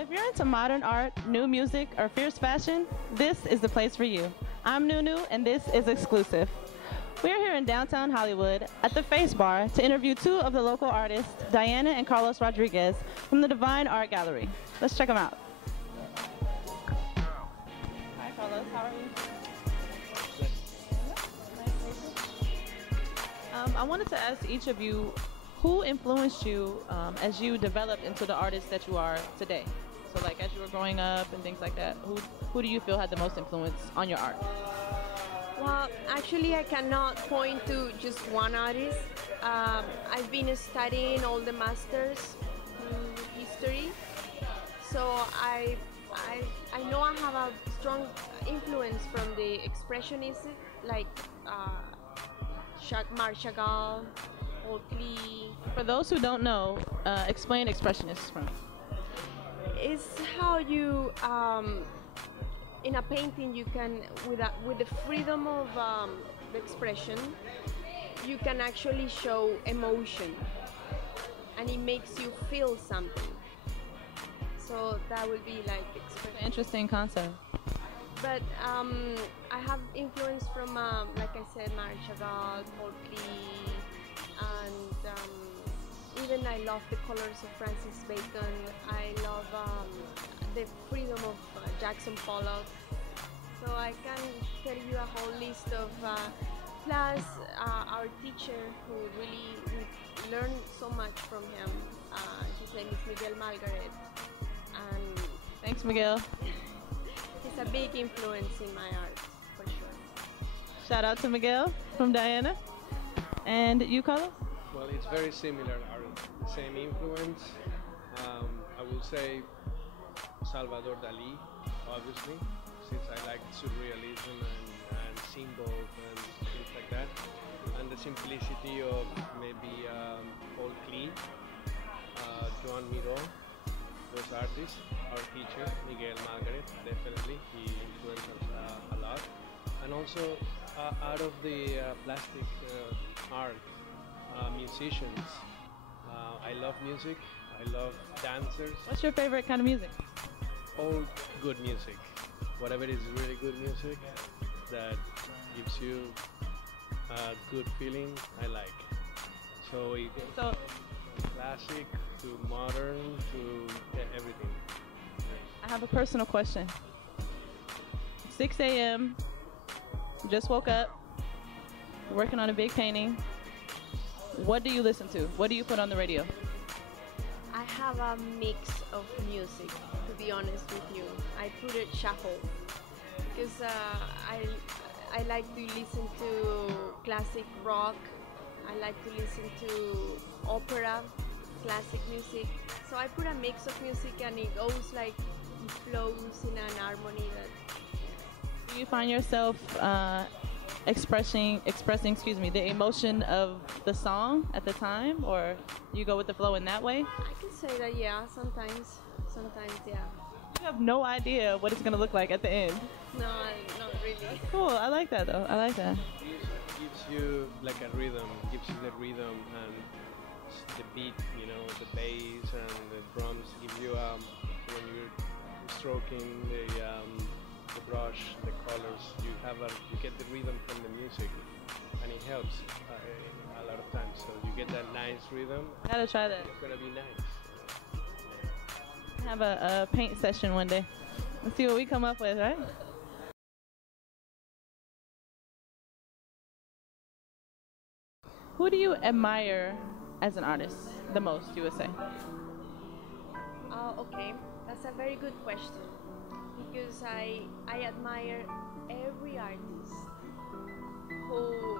If you're into modern art, new music, or fierce fashion, this is the place for you. I'm Nunu, and this is Exclusive. We are here in downtown Hollywood at the Face Bar to interview two of the local artists, Diana and Carlos Rodriguez, from the Divine Art Gallery. Let's check them out. Hi, Carlos. How are you? I wanted to ask each of you, who influenced you as you developed into the artist that you are today? So like as you were growing up and things like that, who do you feel had the most influence on your art? Well, actually, I cannot point to just one artist. I've been studying all the masters in history, so I know I have a strong influence from the expressionism, like Marc Chagall, Paul Klee. For those who don't know, explain expressionists for me. It's how you in a painting you can with the freedom of the expression you can actually show emotion and it makes you feel something, so that would be like expression. Interesting concept. But I have influence from like I said, Marc Chagall, Paul Klee, and even I love the colors of Francis Bacon. I love the freedom of Jackson Pollock. So I can tell you a whole list of, plus our teacher who really learned so much from him. His name is Miguel Malgaret. And thanks, Miguel. He's a big influence in my art, for sure. Shout out to Miguel from Diana. And you, Carlos? Well, it's very similar, the same influence. I will say Salvador Dali, obviously, since I like surrealism and symbols and things like that. And the simplicity of maybe Paul Klee, Joan Miró, those artists. Our teacher, Miguel Malgaret, definitely, he influenced us a lot. And also out of the plastic art, musicians. I love music. I love dancers. What's your favorite kind of music? All good music. Whatever is really good music that gives you a good feeling, I like. So it goes from classic to modern to everything. I have a personal question. 6 a.m., just woke up, working on a big painting. What do you listen to? What do you put on the radio? I have a mix of music, to be honest with you. I put it shuffle because I like to listen to classic rock. I like to listen to opera, classic music. So I put a mix of music and it goes like, it flows in an harmony that... Do you find yourself expressing the emotion of the song at the time, or you go with the flow in that way? I can say that, yeah, sometimes, yeah. You have no idea what it's going to look like at the end. No, not really. Cool, I like that though, I like that. Gives you like a rhythm, gives you the rhythm and the beat, you know, the bass and the drums give you, when you're stroking the brush, the colors, you get the rhythm from the music, and it helps a lot of times. So you get that nice rhythm. Gotta try that. It's gonna be nice. Have a paint session one day. Let's see what we come up with, right? Who do you admire as an artist the most, you would say? Okay, that's a very good question, because I admire every artist who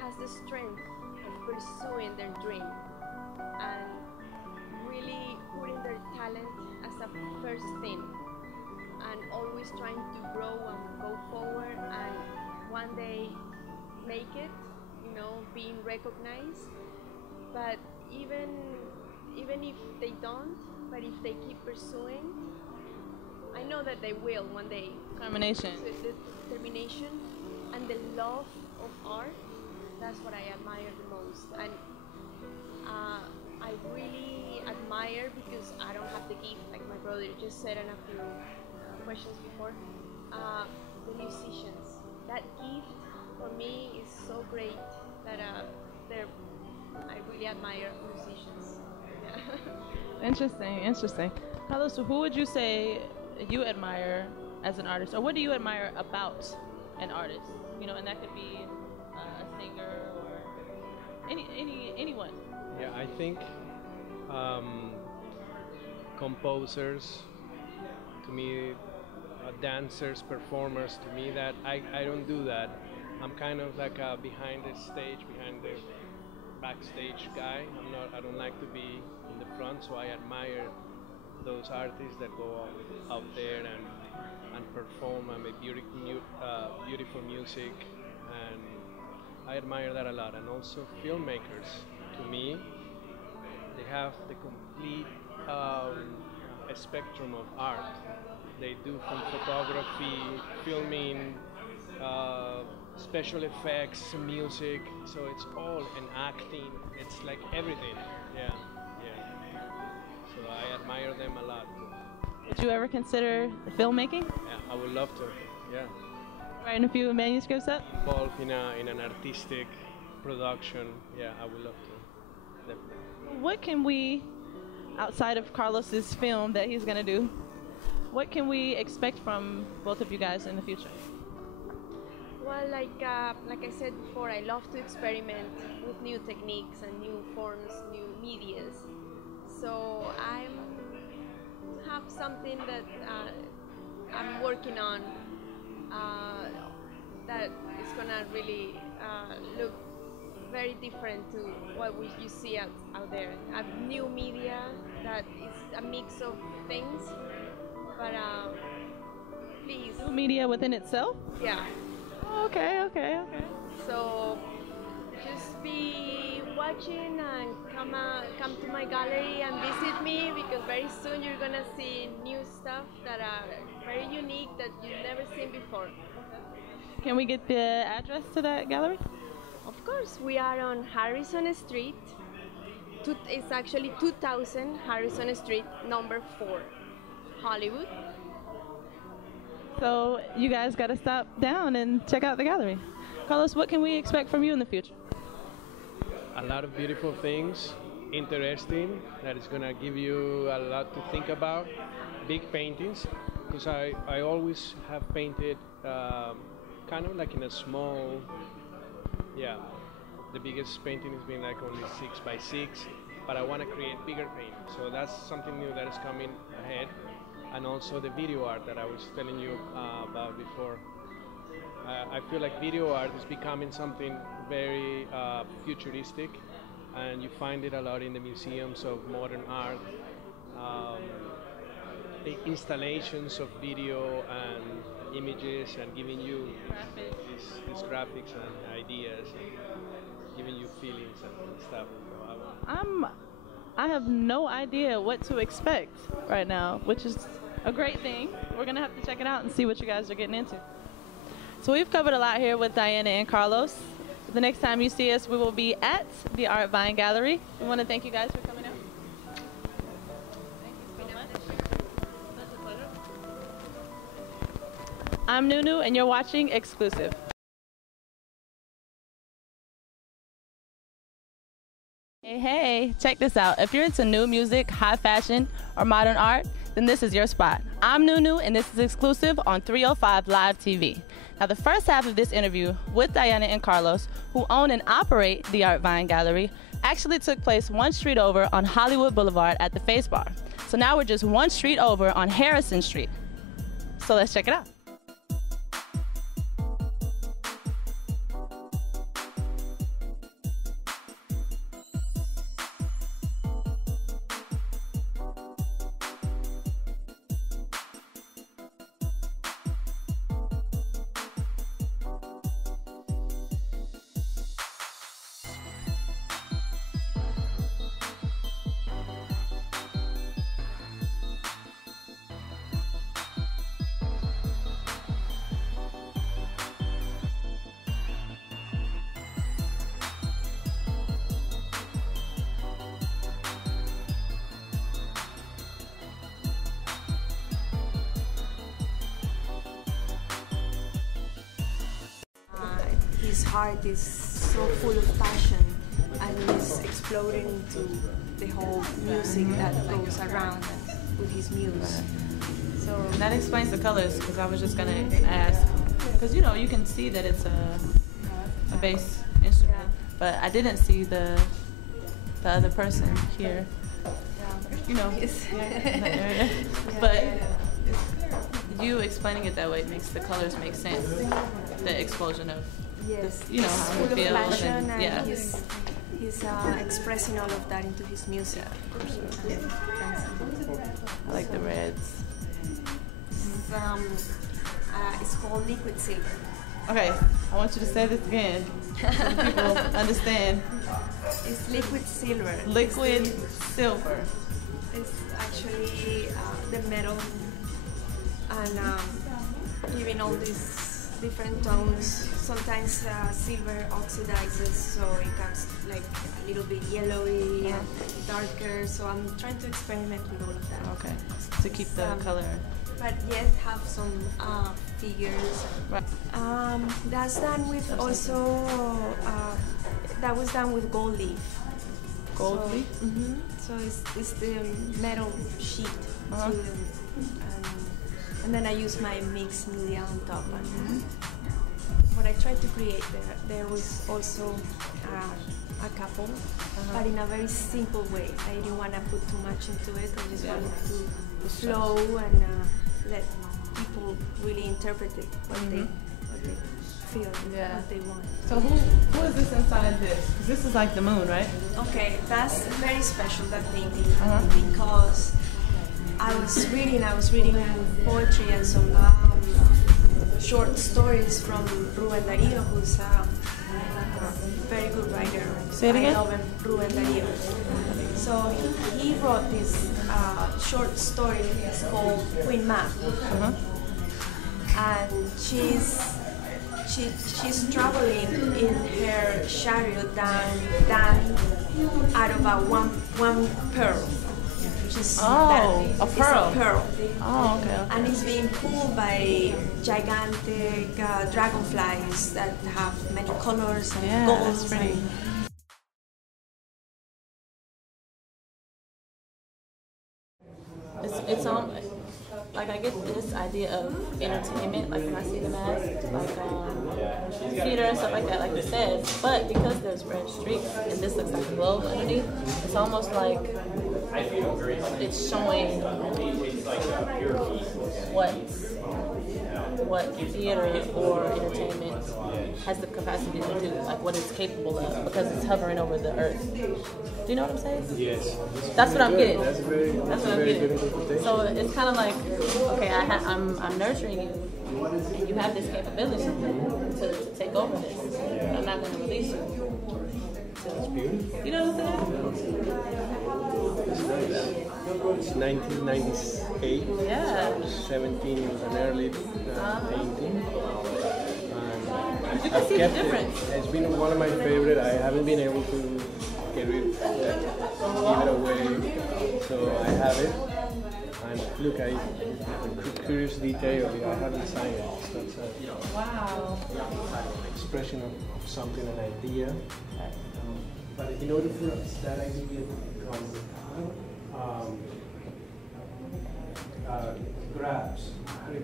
has the strength of pursuing their dream and really putting their talent as a first thing and always trying to grow and go forward and one day make it, you know, being recognized. But even if they don't, but if they keep pursuing, I know that they will one day. Determination. The determination and the love of art, that's what I admire the most. And I really admire admire because I don't have the gift, like my brother just said in a few questions before. The musicians, that gift for me is so great that I really admire musicians. Yeah. Interesting, interesting. Carlos, so who would you say you admire as an artist, or what do you admire about an artist? You know, and that could be a singer or anyone. Yeah, I think composers, to me, dancers, performers, to me, that I don't do that. I'm kind of like a behind the stage, behind the backstage guy. I don't like to be in the front, so I admire those artists that go out there and perform and make beautiful music, and I admire that a lot. And also filmmakers, to me, they have the complete spectrum of art. They do from photography, filming, special effects, music. So it's all and acting. It's like everything. Yeah, yeah. So I admire them a lot. Would you ever consider filmmaking? Yeah, I would love to. Yeah. Writing a few manuscripts up? Involved in an artistic production. Yeah, I would love to. Definitely. What can we, outside of Carlos's film that he's gonna do, what can we expect from both of you guys in the future? Well, like I said before, I love to experiment with new techniques and new forms, new medias. So I have something that I'm working on that is gonna really look very different to what you see out there. A new media that is a mix of things, but please. New media within itself? Yeah. Oh, okay. So just be watching and come to my gallery and visit me, because very soon you're gonna see new stuff that are very unique that you've never seen before. Can we get the address to that gallery? Of course, we are on Harrison Street. It's actually 2000 Harrison Street, number 4, Hollywood. So you guys got to stop down and check out the gallery. Carlos, what can we expect from you in the future? A lot of beautiful things, interesting, that is going to give you a lot to think about. Big paintings, because I always have painted kind of like in a small, yeah, the biggest painting has been like only 6 by 6, but I want to create bigger paintings. So that's something new that is coming ahead. And also the video art that I was telling you about before. I feel like video art is becoming something very futuristic, and you find it a lot in the museums of modern art. The installations of video and images, and giving you these graphics and ideas, and giving you feelings and stuff. So I have no idea what to expect right now, which is a great thing. We're gonna have to check it out and see what you guys are getting into. So we've covered a lot here with Diana and Carlos. The next time you see us, we will be at the Art Vine Gallery. We want to thank you guys for coming out. Thank you so much. Such a pleasure. I'm Nunu, and you're watching Exclusive. Hey, check this out. If you're into new music, high fashion, or modern art, then this is your spot. I'm Nunu, and this is Exclusive on 305 Live TV. Now, the first half of this interview with Diana and Carlos, who own and operate the Art Vine Gallery, actually took place one street over on Hollywood Boulevard at the Face Bar. So now we're just one street over on Harrison Street. So let's check it out. his heart is so full of passion and is exploding into the whole music that goes around with his muse. So that explains the colors, because I was just gonna ask, because you know you can see that it's a bass instrument, but I didn't see the other person here. You know, but you explaining it that way makes the colors make sense. The explosion of, yes, you know, how full he feels, of passion, and yeah. he's expressing all of that into his music. I like the reds. It's called Liquid Silver. Okay, I want you to say this again so people understand. It's liquid silver. Liquid silver. It's actually the metal, and giving all these different tones. Sometimes silver oxidizes, so it comes like a little bit yellowy and darker. So I'm trying to experiment with all of that. Okay, to keep the color. But yet have some figures. Right. That's done with also. That was done with gold leaf. Gold leaf? Mm-hmm. So it's the metal sheet, and then I use my mixed media on top. And what I tried to create there was also a couple, but in a very simple way. I didn't want to put too much into it. I just wanted to flow and let people really interpret it, what they feel, what they want. So who is this inside this? 'Cause this is like the moon, right? Okay, that's very special, that painting, because I was reading poetry and some short stories from Rubén Darío, who's a very good writer. Say it again? I love him, Rubén Darío. So he wrote this short story. It's called Queen Mab, and she's traveling in her chariot down out of one pearl. Which is a pearl. It's a pearl. Oh, okay. And it's being pulled by gigantic dragonflies that have many colors and golds. That's pretty. It's like I get this idea of entertainment, like when I see the mask, like theater and stuff like that, like you said. But because there's red streaks and this looks like a globe underneath, it's almost like it's showing what theater or entertainment has the capacity to do, like what it's capable of, because it's hovering over the earth. Do you know what I'm saying? Yes. That's what I'm getting. That's what I'm getting. So it's kind of like, okay, I'm nurturing you, and you have this capability to take over this, but I'm not going to release you. It's beautiful. You know what I'm saying? It's nice. It's 1998. Yeah. 17 it was an early painting. You can see the difference. It's been one of my favorite. I haven't been able to get it, give it away, so I have it. And look, the curious detail, I haven't signed it. So it's an expression of something, an idea. But in order for that idea to become grabs.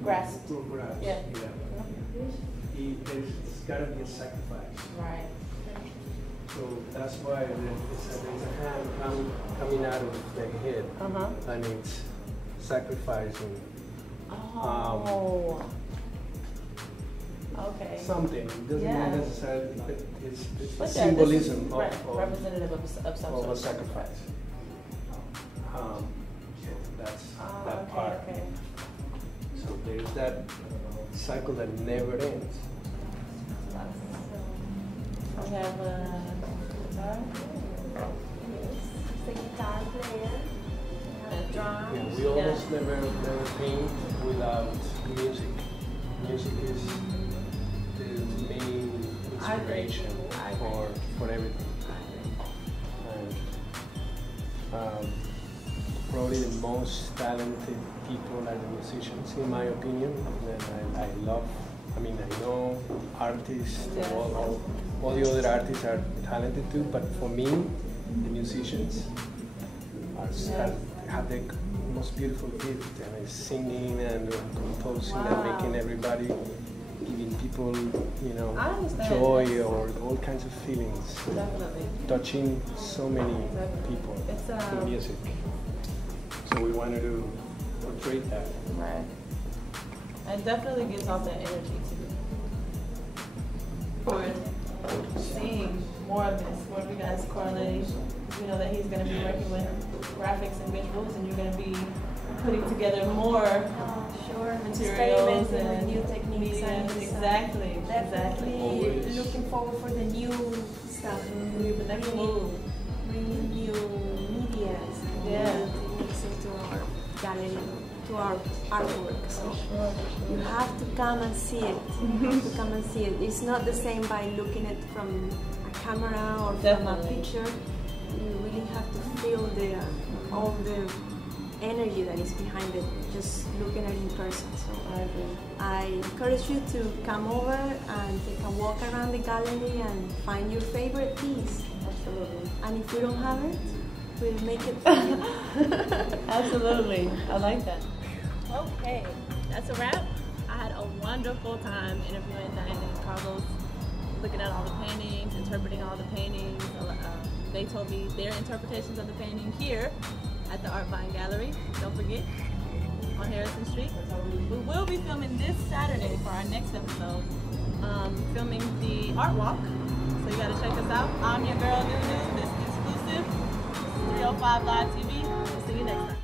Grasp. Grabs. Yeah. It's got to be a sacrifice. Right. So that's why there's a hand coming out of the head, and it's sacrificing. Okay. Something. It doesn't mean necessarily, but it's the But symbolism right, of representative of some a sort. sacrifice. That's that part. Okay. So there's that cycle that never ends. We have guitar. The guitar player, drums. Yeah, we almost never paint without music. Music is the main inspiration for everything. And probably the most talented people are the musicians, in my opinion. And I love I mean, I know artists, all the other artists are talented too, but for me, the musicians have the most beautiful gift. I mean, singing and composing and making everybody, giving people, you know, joy or all kinds of feelings. Definitely. Touching so many people through music. So we wanted to portray that. Right. And definitely gives off that energy too. Forward, seeing more of this, more of you guys correlating. We know that he's going to be working with graphics and visuals, and you're going to be putting together more materials and new techniques. Exactly. Definitely looking forward for the new stuff. The next move. Bringing new media, techniques into our gallery, to our artwork. So you have to come and see it. You have to come and see it. It's not the same by looking at from a camera or from a picture. You really have to feel all the energy that is behind it, just looking at it in person. So I encourage you to come over and take a walk around the gallery and find your favorite piece. Absolutely. And if we don't have it, we'll make it for you. Absolutely. I like that. Okay, that's a wrap. I had a wonderful time interviewing Diana and Carlos, looking at all the paintings, interpreting all the paintings. They told me their interpretations of the painting here at the Art Vine Gallery. Don't forget, on Harrison Street. We will be filming this Saturday for our next episode, filming the Art Walk. So you gotta check us out. I'm your girl Nunu. This is Exclusive, 305 Live TV. We'll see you next time.